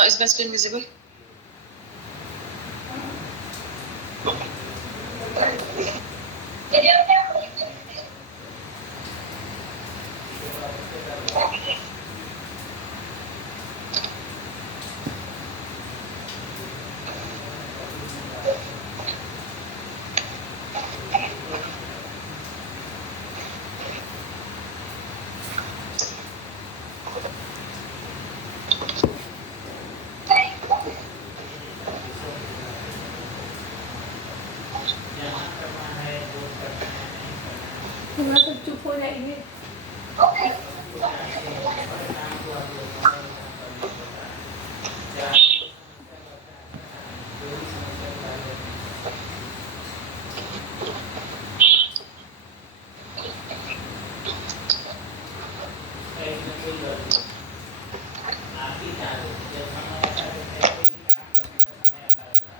Is my screen visible? थोड़ा सा चुप हो जाइए.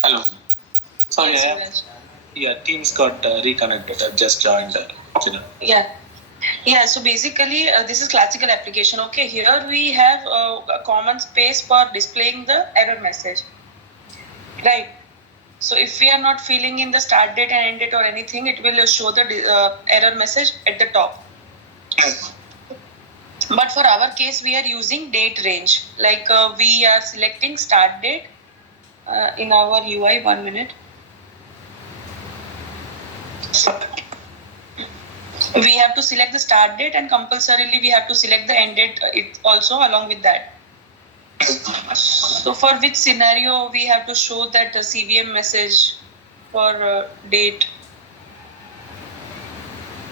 Hello. Sorry, Yes, Teams got reconnected. I just joined. Yeah, so basically this is classical application. Okay, here we have a common space for displaying the error message. Right. So if we are not filling in the start date and end date or anything, it will show the error message at the top. Yes. But for our case, we are using date range. Like we are selecting start date in our UI. 1 minute. We have to select the start date and compulsorily we have to select the end date it also along with that. So for which scenario we have to show that CVM message for date?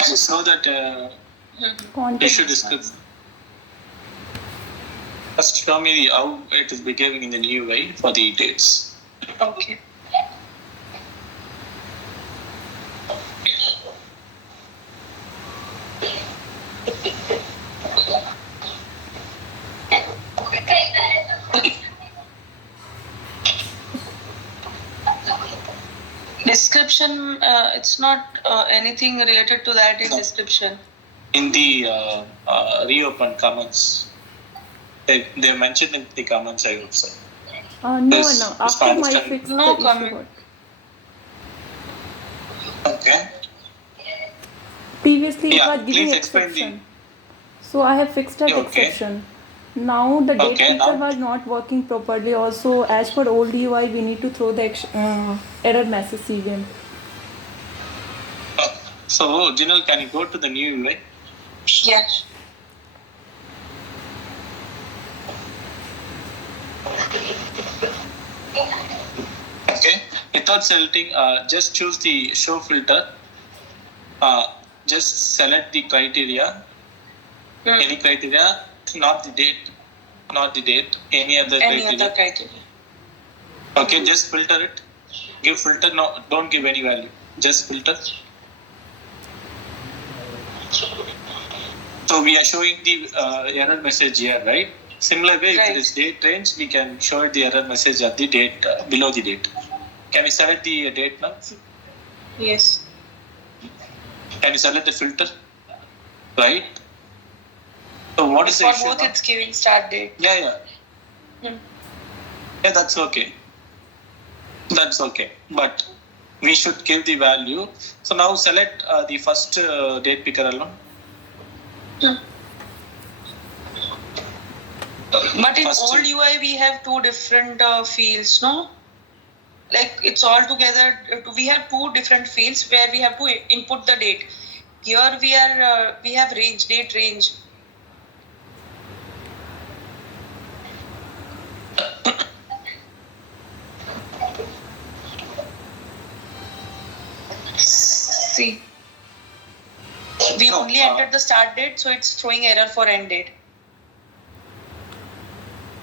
So that you should discuss. First, show me how it is behaving in the new way for the dates. Okay. Description, it's not anything related to that in description. In the reopen comments, they mentioned in the comments, I would say. No. After my fix, no the comment. issue. Okay. Previously, it Yeah, was giving please explain exception. So I have fixed that Okay. exception. Now the date Okay, picker now- was not working properly. Also, as per old UI, we need to throw the error message CVM. So, Jinal, can you go to the new UI? Yeah. Okay. Without selecting, just choose the show filter. Just select the criteria. Any criteria, not the date. Any other criteria. Okay, just filter it. Give filter. No, don't give any value. Just filter. So we are showing the error message here, right? Similar way, if it is date range, we can show the error message at the date below the date. Can we select the date now? Yes. Can you select the filter? Right? So what is the For issue both now? it's giving start date. Yeah. Hmm. Yeah, that's okay. But we should give the value. So now select the first date picker alone. But in First old UI we have two different fields, no? Like it's all together. We have two different fields where we have to input the date. Here we have range, date range. See, we only entered the start date, so it's throwing error for end date.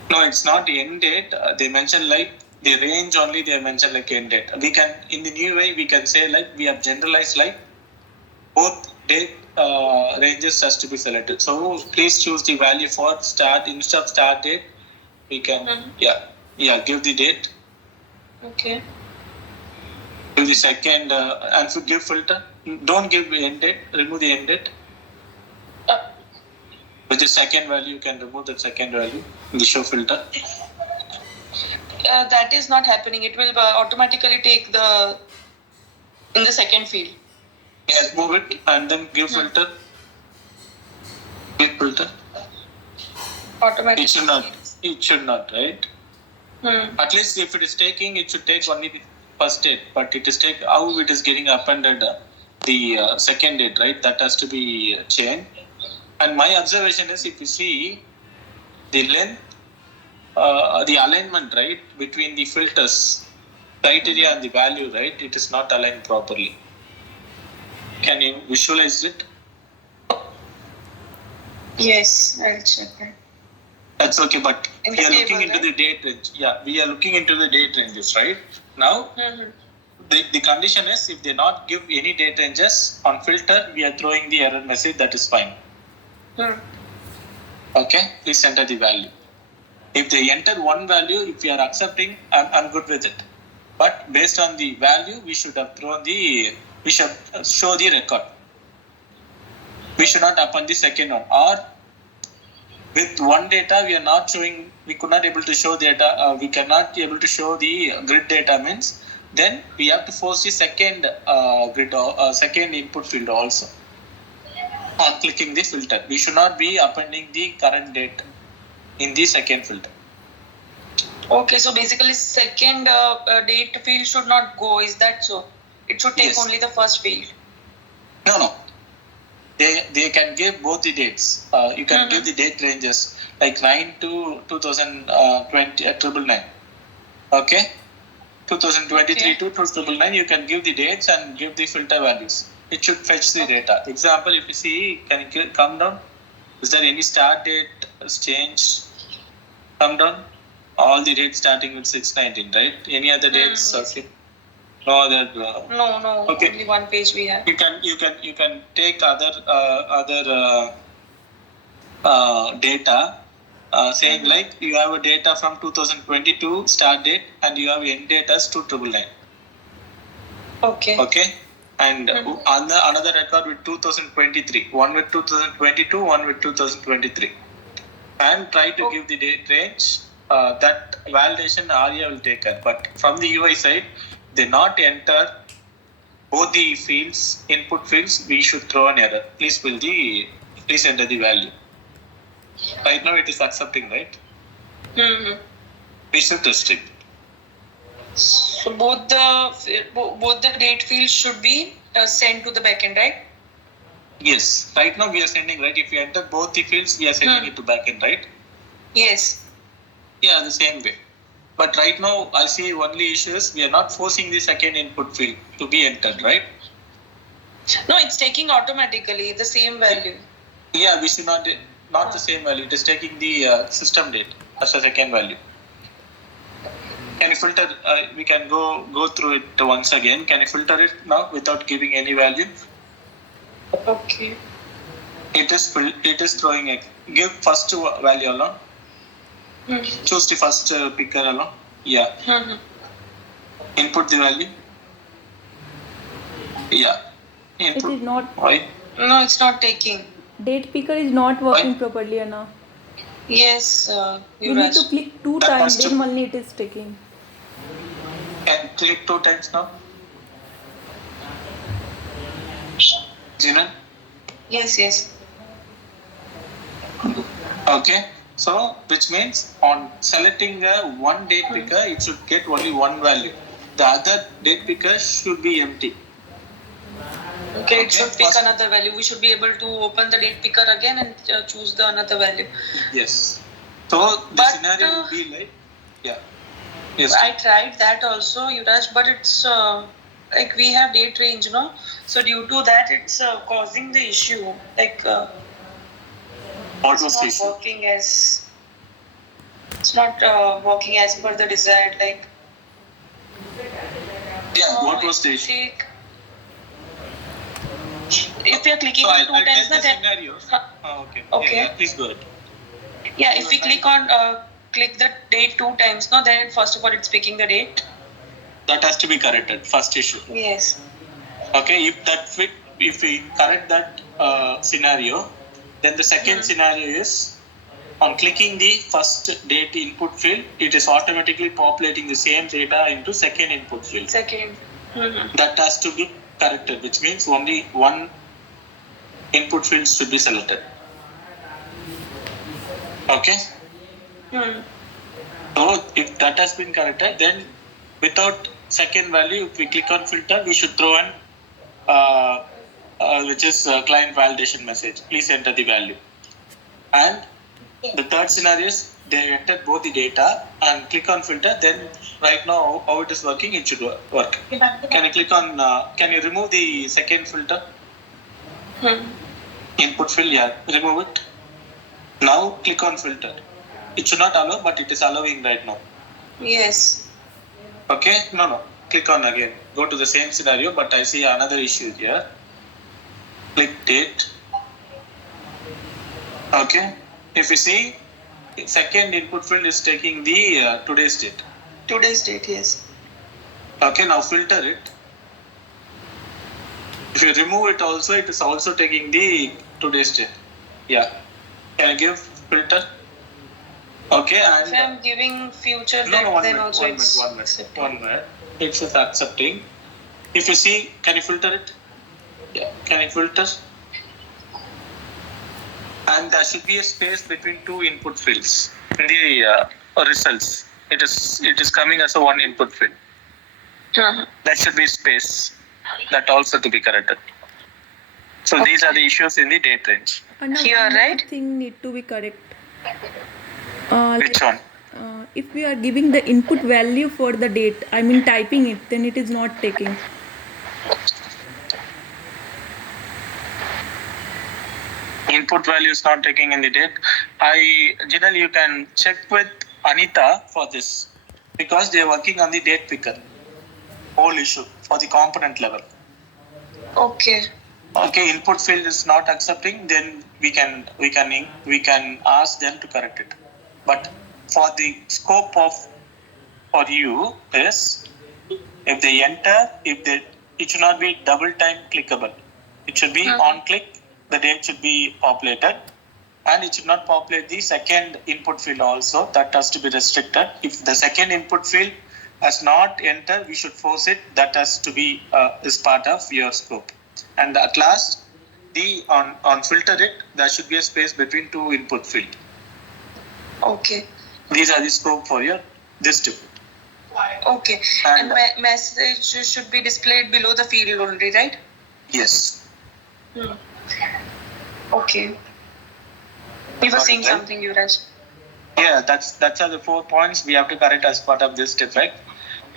No, it's not the end date. They mention like the range only. They mention like end date. We can in the new way we can say like we have generalized like both date ranges has to be selected. So please choose the value for start instead of start date. We can give the date. Okay. Give the second and so give filter. Don't give the end date. Remove the end date. With the second value, you can remove the second value in the show filter. that is not happening. It will automatically take in the second field. Yes, move it and then give filter. Give filter. Automatically. It should not, right? At least if it is taking, it should take only the first date, but it is how it is getting appended the second date, right? That has to be changed. And my observation is, if you see the length, the alignment, right, between the filters, criteria and the value, right, it is not aligned properly. Can you visualize it? Yes, I'll check it. That's okay, but we are looking into right? the date range. Yeah, we are looking into the date ranges, right? Now, the condition is, if they not give any date ranges on filter, we are throwing the error message. That is fine. Okay, please enter the value. If they enter one value, if we are accepting, I'm good with it. But based on the value, we should show the record. We should not append the second one. Or with one data, we could not able to show data, we cannot be able to show the grid data means, then we have to force the second second input field also on clicking the filter. We should not be appending the current date in the second filter. Okay, so basically second date field should not go, is that so? It should take only the first field. No. They can give both the dates. You can give the date ranges like 9 to 2020 999. Okay? 2023 to 2099, you can give the dates and give the filter values. It should fetch the data. Example, if you see, can you come down? Is there any start date change? Come down. All the dates starting with 619, right? Any other dates? Okay. No other. No. Okay. Only one page we have. You can take other data, saying like you have a data from 2022 start date and you have end date as 2999. Okay. And another record with 2023, one with 2022, one with 2023, and try to give the date range. That validation ARIA will take care. But from the UI side, they not enter both the fields, input fields, we should throw an error. Please enter the value. Right now it is accepting, right? We should test it. So both the date fields should be sent to the backend, right? Yes. Right now we are sending, right? If you enter both the fields, we are sending it to backend, right? Yes. Yeah, the same way. But right now, I see only issue is we are not forcing the second input field to be entered, right? No, it's taking automatically the same value. Yeah, we should not the same value. It is taking the system date as a second value. Can you filter? We can go through it once again. Can you filter it now without giving any value? Okay. It is throwing a give first value alone. Choose the first picker alone. Yeah. Input the value. Yeah. Input. It is not. Why? No, it's not taking. Date picker is not working properly, Anna. Yes, you need to click 2 times, then only it is taking. Can click 2 times now? Jinan? Yes. Okay. So, which means on selecting one date picker, it should get only one value. The other date picker should be empty. Okay, it should pick another value. We should be able to open the date picker again and choose the another value. Yes. So, the scenario would be like, Yes. I tried that also, Yuvraj, but it's like we have date range, no? So, due to that, it's causing the issue. Like, what was the issue? It's not working as per the desired, like. Yeah, what was the issue? If you're clicking on 2 times, the scenario. Okay. Yeah, please go ahead. Yeah, if we click the date 2 times, no, then first of all it's picking the date. That has to be corrected. First issue. Yes. Okay, if we correct that scenario, then the second scenario is On clicking the first date input field, it is automatically populating the same data into second input field. Second. Mm-hmm. That has to be corrected, which means only one input field should be selected. Okay? Hmm. So if that has been corrected, then without second value, if we click on filter, we should throw an which is client validation message. Please enter the value. And the third scenario is they entered both the data and click on filter. Then right now how it is working, it should work. Can you click on? Can you remove the second filter? Input field, yeah, remove it. Now click on filter. It should not allow, but it is allowing right now. Yes. Okay, no. Click on again. Go to the same scenario, but I see another issue here. Click date. Okay. If you see, second input field is taking the today's date. Today's date, yes. Okay, now filter it. If you remove it also, it is also taking the today's date. Yeah. Can you give filter? Okay, and If I'm giving future no, date, no, one then minute, also it's one minute. It's accepting. If you see, can you filter it? Yeah. Can you filter? And there should be a space between two input fields in the results. It is coming as a one input field. Uh-huh. That should be space. That also to be corrected. So these are the issues in the date range. Here, right? Thing need to be correct. Which one? If we are giving the input value for the date, I mean typing it, then it is not taking. Input value is not taking in the date. Generally you can check with Anita for this because they are working on the date picker. Whole issue for the component level. Okay. Okay, input field is not accepting, then we can ask them to correct it. But for the scope of for you is if they enter, it should not be double time clickable. It should be on click, the date should be populated, and it should not populate the second input field also. That has to be restricted. If the second input field has not entered, we should force it. That has to be is part of your scope. And at last, on filter it, there should be a space between two input field. Okay. These are the scope for your distribute. Okay. And message should be displayed below the field only, right? Yes. Okay. You were saying Right? something, Yuvraj. Yeah, that's are the 4 points we have to correct as part of this defect.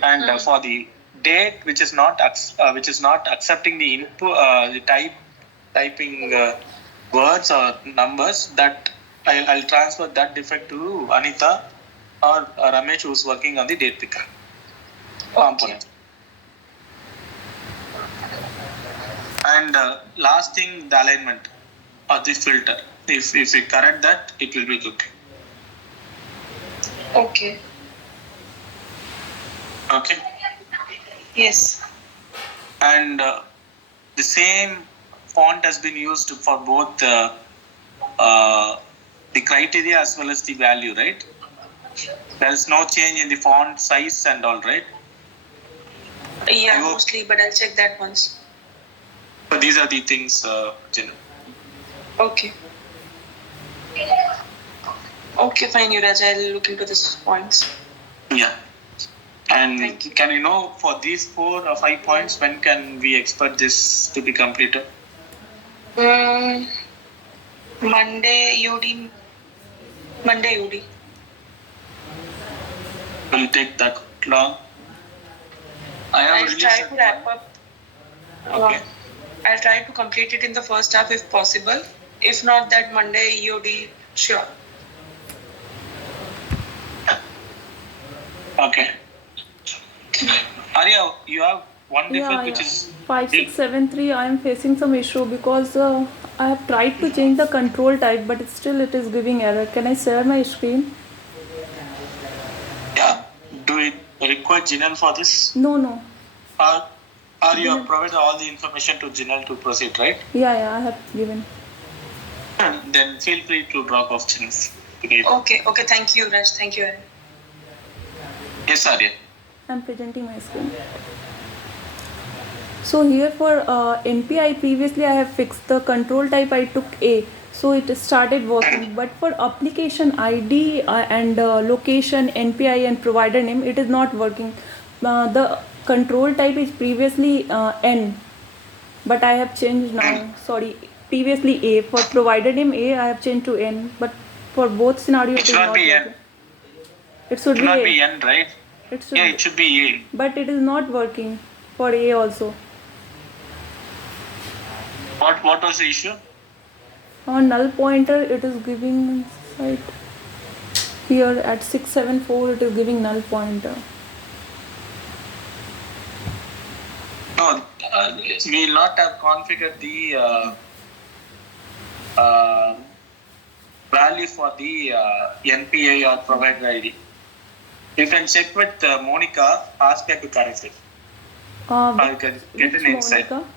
And for the date which is not accepting the input, the typing words or numbers, that I'll transfer that defect to Anita or Ramesh, who's working on the date picker component. And last thing, the alignment or the filter. If we correct that, it will be good. Okay. Okay. Yes. And the same font has been used for both the criteria as well as the value, right? There is no change in the font size and all, right? Yeah, mostly, but I'll check that once. So these are the things, Jinu. Okay. Okay, fine, Yuvraj. I'll look into these points. Yeah. And can you know for these 4 or 5 points, when can we expect this to be completed? Monday UD. Will it take that long? I'll try to wrap up. Okay. I'll try to complete it in the first half if possible. If not, that Monday EOD, sure. Okay. Arya, you have one defect which is 5673. I am facing some issue because I have tried to change the control type, but still it is giving error. Can I share my screen? Yeah. Do it require Jinal for this? No. Or you have provided all the information to Jinal to proceed, right? Yeah, I have given. Then feel free to drop off Jinal. Okay, thank you, Raj. Thank you, Aryan. Yes, Arya. I'm presenting my screen. So here for NPI, previously I have fixed the control type, I took A, so it started working. But for application ID and location, NPI and provider name, it is not working. The control type is previously N, but I have changed now. Sorry, previously A. For provider name A, I have changed to N. But for both scenarios, It it is should not not be working. N. It should It be not A. be N, right? It should Yeah, be. it should be A. But it is not working for A also. What was the issue? On null pointer, it is giving site here at 674. It is giving null pointer. No, we will not have configured the value for the NPI or provider ID. You can check with Monica, ask her to correct it. I can get Which an insight. Monica?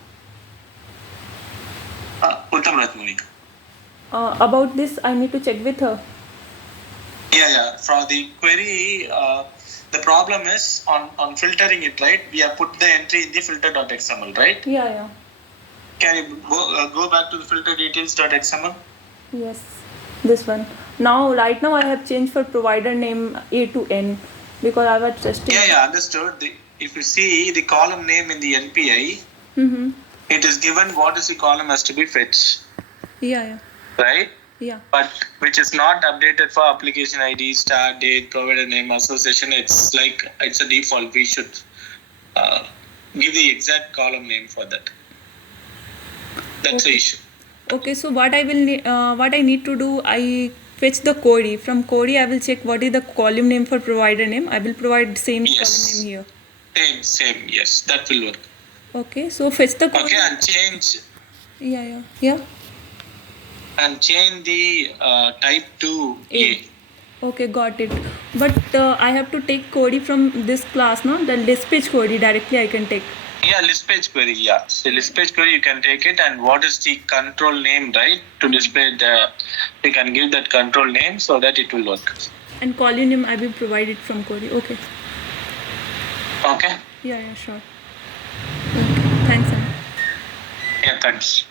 Uttamraj Monica. About this, I need to check with her. Yeah. For the query, the problem is on filtering it, right? We have put the entry in the filter.xml, right? Yeah. Can you go back to the filter details.xml? Yes, this one. Right now, I have changed for provider name A to N because I was testing. Yeah, understood. If you see the column name in the NPI, it is given what is the column has to be fetched. Yeah. Right? Yeah. But which is not updated for application ID, start date, provider name, association. It's a default. We should give the exact column name for that. That's the issue. Okay, so what I need to do, I fetch the query. From query, I will check what is the column name for provider name. I will provide same column name here. Same. Yes, that will work. Okay, so fetch the query. Okay, and change. Yeah. And change the type to A. Okay, got it. But I have to take query from this class, no? The list page query directly I can take. Yeah, list page query. Yeah, so list page query you can take it, and what is the control name, right? To display you can give that control name so that it will work. And column name I will provide it from query. Okay. Okay. Yeah, sure. Okay. Thanks, Anna. Yeah, thanks.